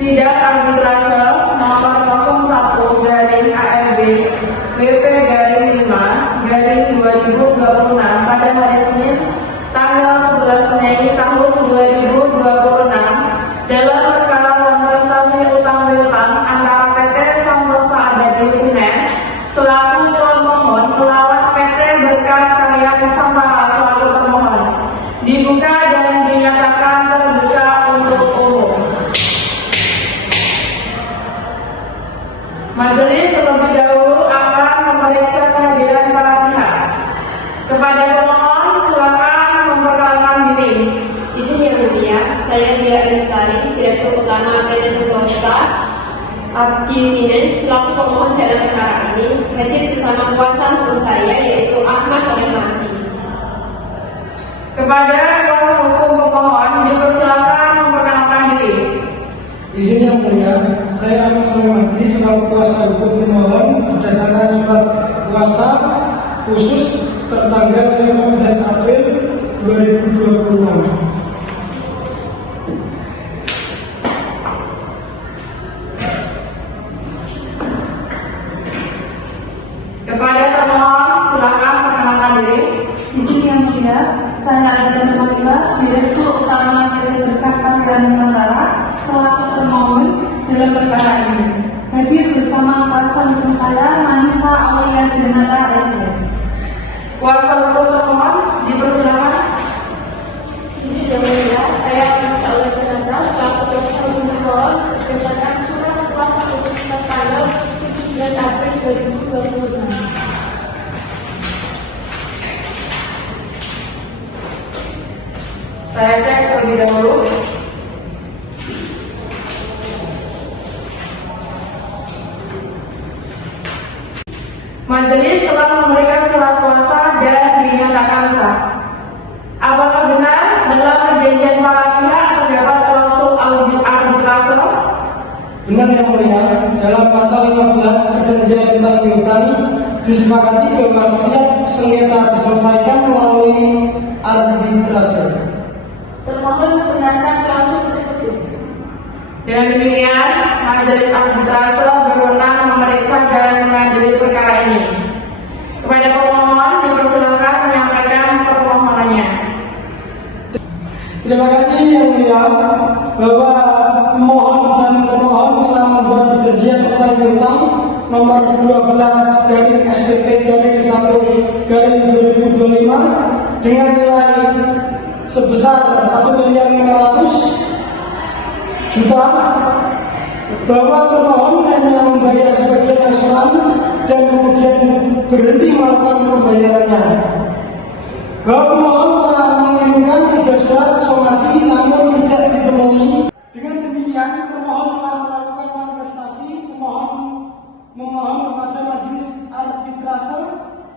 Sidang arbitrase nomor 01 garing ARB WP garing 5 garing 2026 pada hari Senin tanggal 11 Mei tahun 2026 dalam perkara kontestasi utang piutang antara PT Samtosa Abadi Finance selaku termohon melawan PT Berkah Karya Nusantara selaku termohon dibuka dan dinyatakan terbuka untuk umum. Majelis terlebih dahulu akan memeriksa kehadiran para pihak. Kepada pemohon, silakan memperkenalkan diri. Izin yang mulia, saya Dia Lestari, Direktur Utama PT Samtosa Abadi Finance selaku pemohon dalam perkara ini hadir bersama kuasa hukum saya yaitu Ahmad Soleimani. Kepada kuasa hukum pemohon, dipersilakan memperkenalkan diri. Izin yang mulia, saya Ahmad Soleimani selaku kuasa hukum pemohon berdasarkan surat kuasa khusus tertanggal 15 April 2026. Kepada termohon, silakan perkenalkan diri. Izin yang mulia, saya Azza Nurmawila, Direktur Utama PT Berkah Karya Nusantara selaku termohon dalam perkara ini. Hadir bersama kuasa hukum saya Manisa Aulia Jenata SC. Kuasa hukum termohon, dipersilakan. Izin yang mulia, saya Manisa Aulia Jenata selaku kuasa hukum termohon berdasarkan surat kuasa khusus tertanggal 17 April 2026. Saya cek terlebih dahulu. Majelis telah memberikan surat kuasa dan dinyatakan sah. Apakah benar dalam perjanjian para pihak terdapat klausul arbitrase? Benar yang mulia, dalam pasal 15 perjanjian utang piutang disepakati bahwa setiap sengketa diselesaikan melalui arbitrase. Termohon membenarkan klausul tersebut. Dengan demikian, Majelis Arbitrase berwenang memeriksa dan mengadili perkara ini. Kepada pemohon, dipersilakan menyampaikan permohonannya. Terima kasih yang mulia bahwa pemohon dan termohon telah membuat perjanjian utang piutang nomor 12 dari SPP dari 1 dari 2025 dengan nilai sebesar 1.500.000.000 bahwa termohon hanya membayar sebagian angsuran dan kemudian berhenti melakukan pembayarannya. Bahwa pemohon telah mengirimkan 3 surat somasi namun tidak dipenuhi. Dengan demikian, termohon telah melakukan manifestasi memohon kepada majelis arbitrase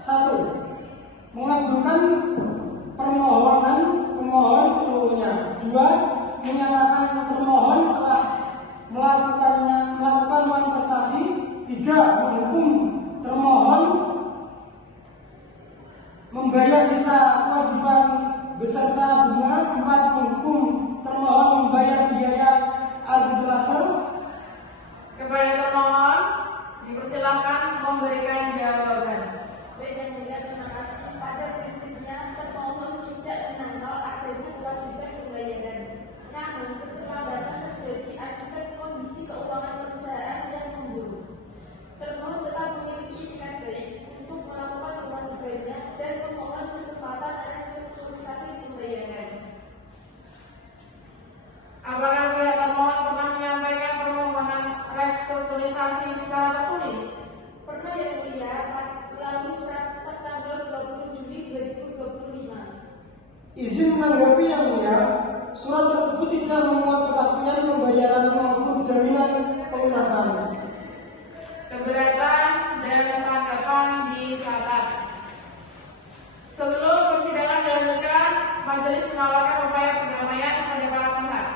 1. Mengabulkan permohonan pemohon seluruhnya. 2. Menyatakan termohon telah melakukan manifestasi. 3. Menghukum termohon membayar sisa kewajiban beserta bunga. 4. Menghukum termohon membayar biaya arbitrase. Kepada termohon, dipersilakan memberikan jawaban. Baik dan mulia, terima kasih. Pada prinsipnya termohon tidak menangkal adanya kewajiban pembayaran. Namun keterlambatan terjadi akibat kondisi keuangan perusahaan yang memburuk. Termohon tetap memiliki itikat baik untuk melakukan kewajibannya dan memohon kesempatan restrukturisasi pembayaran. Apakah pihak termohon pernah menyampaikan permohonan restrukturisasi secara tertulis? Pernah yang mulia, melalui surat tertanggal 20 Juli 2025. Izin menanggapi yang mulia, surat tersebut tidak memuat kepastian pembayaran maupun jaminan pelunasan. Keberatan dan tanggapan dicatat. Sebelum persidangan dilanjutkan, majelis menawarkan upaya perdamaian kepada para pihak.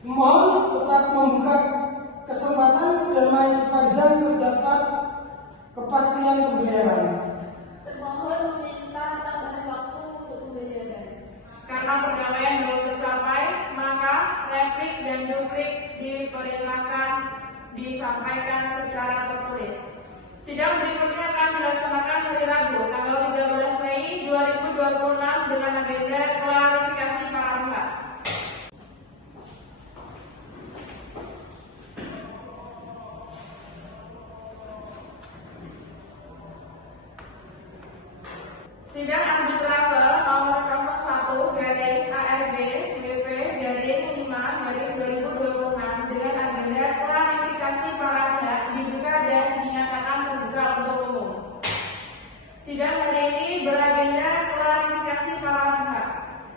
Mohon tetap membuka kesempatan damai sepanjang terdapat kepastian pembayaran. Termohon meminta tambahan waktu untuk pembayaran. Karena perdamaian belum tercapai, maka replik dan duplik diperintahkan disampaikan secara tertulis. Sidang berikutnya akan dilaksanakan hari Rabu, tanggal 13 Mei 2026 dengan agenda klarifikasi para pihak. Sidang arbitrase nomor 01/ARB/WP/5/2026 dengan agenda klarifikasi para pihak dibuka dan dinyatakan terbuka untuk umum. Sidang hari ini beragenda klarifikasi para pihak.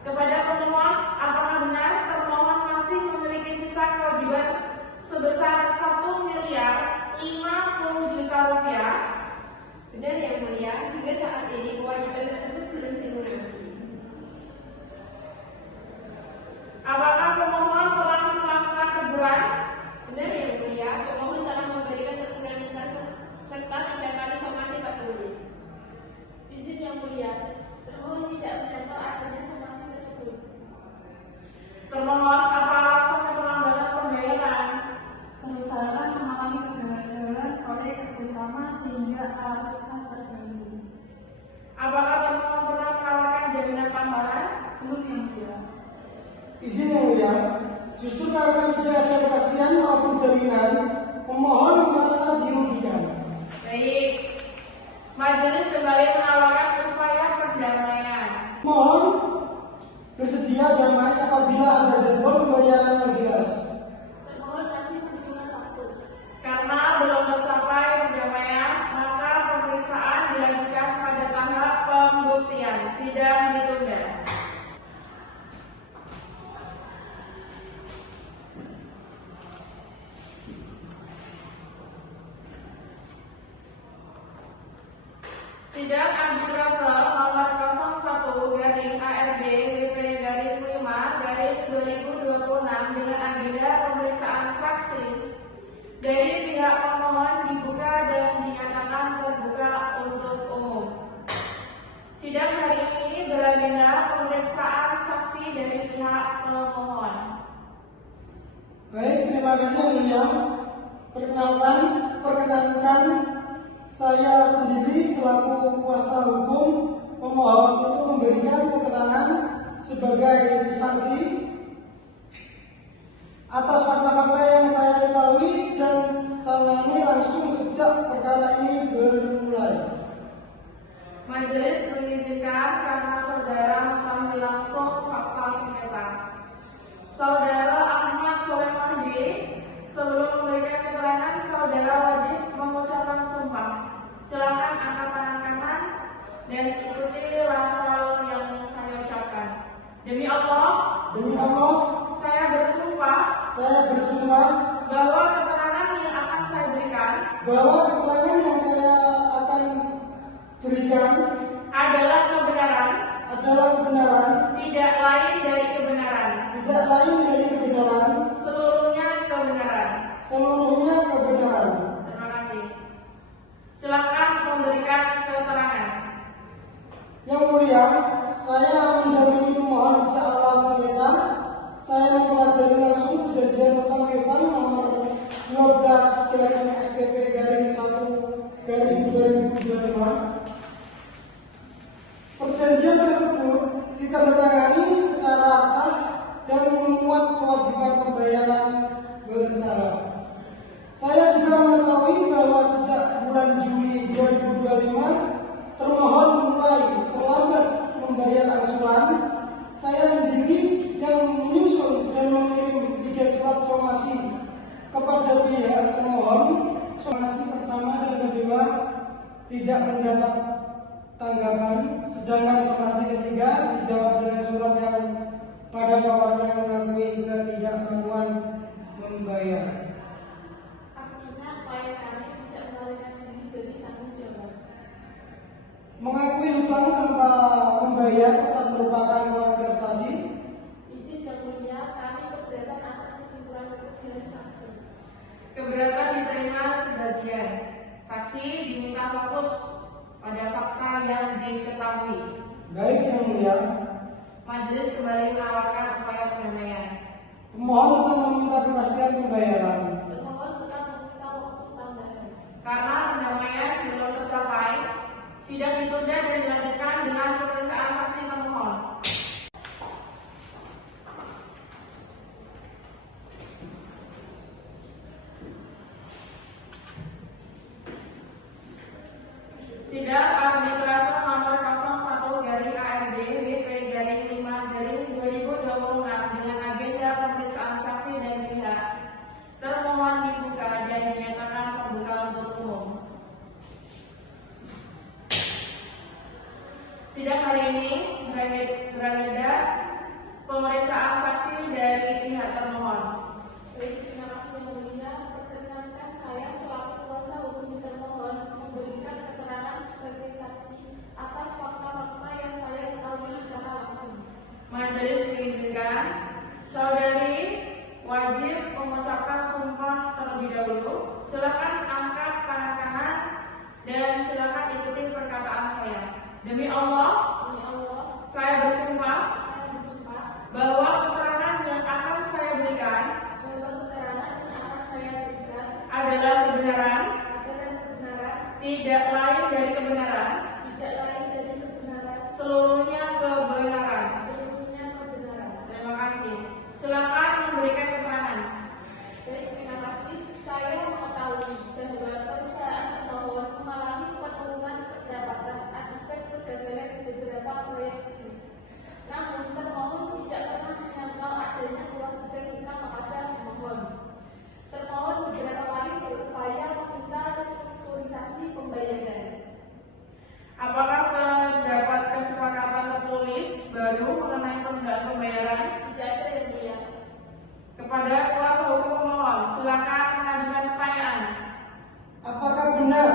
Kepada pemohon, apakah benar termohon masih memiliki sisa kewajiban sebesar 1.050.000.000 rupiah? Benar Yang Mulia, hingga saat ini kewajiban tersebut belum dilunasi. Apakah pemohon telah melakukan teguran? Benar Yang Mulia, pemohon telah memberikan teguran lisan serta tindakan somasi tertulis. Izin Yang Mulia, termohon tidak menyangka adanya somasi tersebut. Termohon, apa alasan keterlambatan pembayaran? Perusahaan mengalami kegagalan proyek kerjasama sehingga arus kas terganggu. Apakah termohon pernah menawarkan jaminan tambahan? Belum Yang Mulia. Izin yang mulia, justru karena tidak ada kepastian maupun jaminan, pemohon merasa dirugikan. Baik, majelis kembali menawarkan upaya perdamaian. Mohon bersedia damai apabila ada jadwal pembayaran yang jelas. Termohon masih membutuhkan waktu. Karena belum tercapai perdamaian, maka pemeriksaan dilanjutkan pada tahap pembuktian. Sidang ditunda. Sidang arbitrase nomor 01/ARB/WP/5/2026 dengan agenda pemeriksaan saksi dari pihak pemohon dibuka dan dinyatakan terbuka untuk umum. Sidang hari ini beragenda pemeriksaan saksi dari pihak pemohon. Baik, terima kasih yang mulia. Perkenalkan saya sendiri selaku kuasa hukum pemohon untuk memberikan keterangan sebagai saksi atas fakta-fakta yang saya ketahui dan tangani langsung sejak perkara ini bermulai. Majelis mengizinkan karena saudara mengetahui langsung fakta sengketa. Saudara Ahmad Soleh Mahdi, sebelum memberikan keterangan, saudara wajib mengucapkan sumpah. Silakan angkat tangan kanan dan ikuti lafal yang saya ucapkan. Demi Allah, saya bersumpah bahwa keterangan yang akan saya berikan adalah kebenaran, tidak lain dari kebenaran, seluruhnya kebenaran. Terima kasih. Silakan memberikan keterangan. Yang mulia, saya mendampingi pemohon sejak awal sengketa. Saya mempelajari langsung perjanjian utang piutang nomor 12/SPP/1/2025. Perjanjian tersebut ditandatangani secara sah dan memuat kewajiban pembayaran bertahap. Saya juga mengetahui bahwa sejak bulan Juli 2025 termohon mulai terlambat membayar angsuran. Saya sendiri yang menyusun dan mengirim 3 surat somasi kepada pihak termohon. Somasi pertama dan kedua tidak mendapat tanggapan, sedangkan somasi ketiga dijawab dengan surat yang pada awalnya mengakui ketidakmampuan membayar. Artinya klien kami tidak melarikan diri dari tanggung jawab. Mengakui hutang tanpa membayar tetap merupakan prestasi. Izin Yang Mulia, kami keberatan atas kesimpulan hukum dari saksi. Keberatan diterima sebagian. Saksi diminta fokus pada fakta yang diketahui. Baik yang mulia, Majelis kembali menawarkan upaya perdamaian. Pemohon tetap meminta kepastian pembayaran. Termohon tetap meminta waktu tambahan. Karena perdamaian belum tercapai, sidang ditunda dan dilanjutkan dengan pemeriksaan saksi termohon. Sidang arbitrase nomor 01/WP/5/2026 dengan agenda pemeriksaan saksi dan pihak termohon dibuka dan dinyatakan terbuka untuk umum. Sidang hari ini beragenda pemeriksaan saksi dari pihak termohon. Baik, terima kasih yang mulia. Perkenankan saya selaku kuasa hukum termohon memberikan keterangan sebagai saksi atas fakta-fakta yang saya ketahui secara langsung. Majelis mengizinkan saudari wajib mengucapkan sumpah terlebih dahulu. Silakan angkat tangan kanan dan silakan ikuti perkataan saya. Demi Allah, Demi Allah, saya bersumpah saya bersumpah bahwa keterangan yang akan saya berikan bahwa keterangan yang akan saya berikan adalah kebenaran, adalah kebenaran, tidak lain dari kebenaran, tidak lain dari kebenaran, seluruhnya kebenaran. seluruhnya kebenaran. Terima kasih. Silakan memberikan keterangan. Baik, terima kasih. Saya mengetahui bahwa perusahaan termohon mengalami penurunan pendapatan akibat kegagalan beberapa proyek bisnis. Namun, termohon tidak pernah menyangkal adanya kewajiban hutang kepada pemohon. Termohon beberapa kali berupaya meminta restrukturisasi pembayaran. Apakah terdapat kesepakatan tertulis baru mengenai penundaan pembayaran? Tidak ada yang mulia. Kepada kuasa hukum pemohon, silakan mengajukan pertanyaan. Apakah benar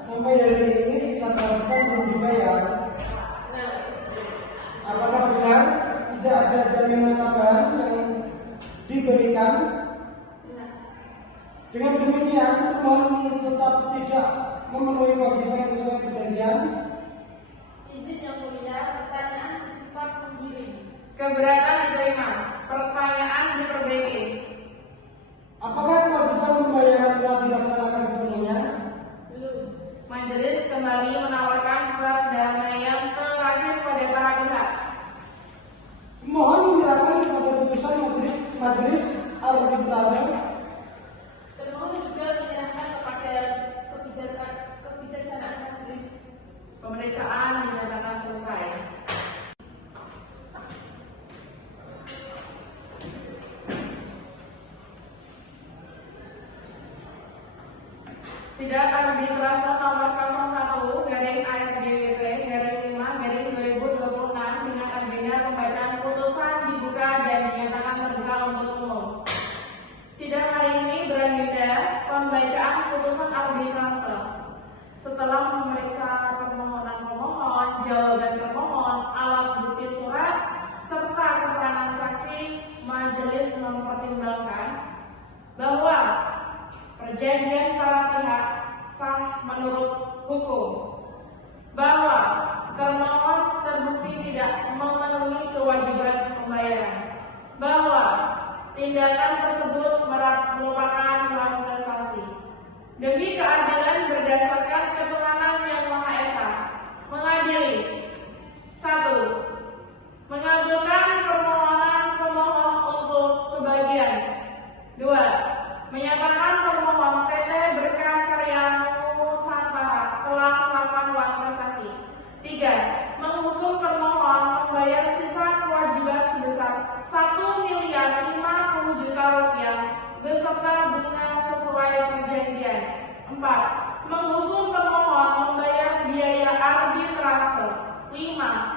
sampai hari ini sisa transaksi belum dibayar? Nah, Apakah benar tidak ada jaminan tambahan yang diberikan? nah. Dengan demikian, termohon tetap tidak memenuhi kewajiban sesuai perjanjian. Izin yang mulia, pertanyaan bersifat menggiring. Keberatan diterima. Pertanyaan diperbaiki. Apakah kewajiban pembayaran telah dilaksanakan sepenuhnya? Belum. Majelis kembali menawarkan perdamaian terakhir pada para pihak. Mohon menyerahkan kepada putusan majelis arbitrase. Termohon juga menyerahkan kepada kebijaksanaan majelis. Pemeriksaan dinyatakan selesai. Sidang arbitrase nomor 01/AFDWP/5/2026 dengan agenda pembacaan putusan dibuka dan dinyatakan terbuka untuk umum. Sidang hari ini beragenda pembacaan putusan arbitrase. Setelah memeriksa permohonan pemohon, jawaban termohon, alat bukti surat, serta keterangan saksi, majelis mempertimbangkan bahwa perjanjian para pihak sah menurut hukum, bahwa termohon terbukti tidak memenuhi kewajiban pembayaran, bahwa tindakan tersebut merupakan manifestasi demi keadilan berdasarkan ketuhanan yang Maha Esa, mengadili: 1. Mengabulkan permohonan pemohon untuk sebagian. 2. Menyatakan permohon PT Berkah Karya Nusantara telah melakukan prestasi. 3. Menghukum permohon membayar sisa kewajiban sebesar Rp1.050.000 beserta bunga sesuai perjanjian. 4. Menghukum permohon membayar biaya arbitrase. 5.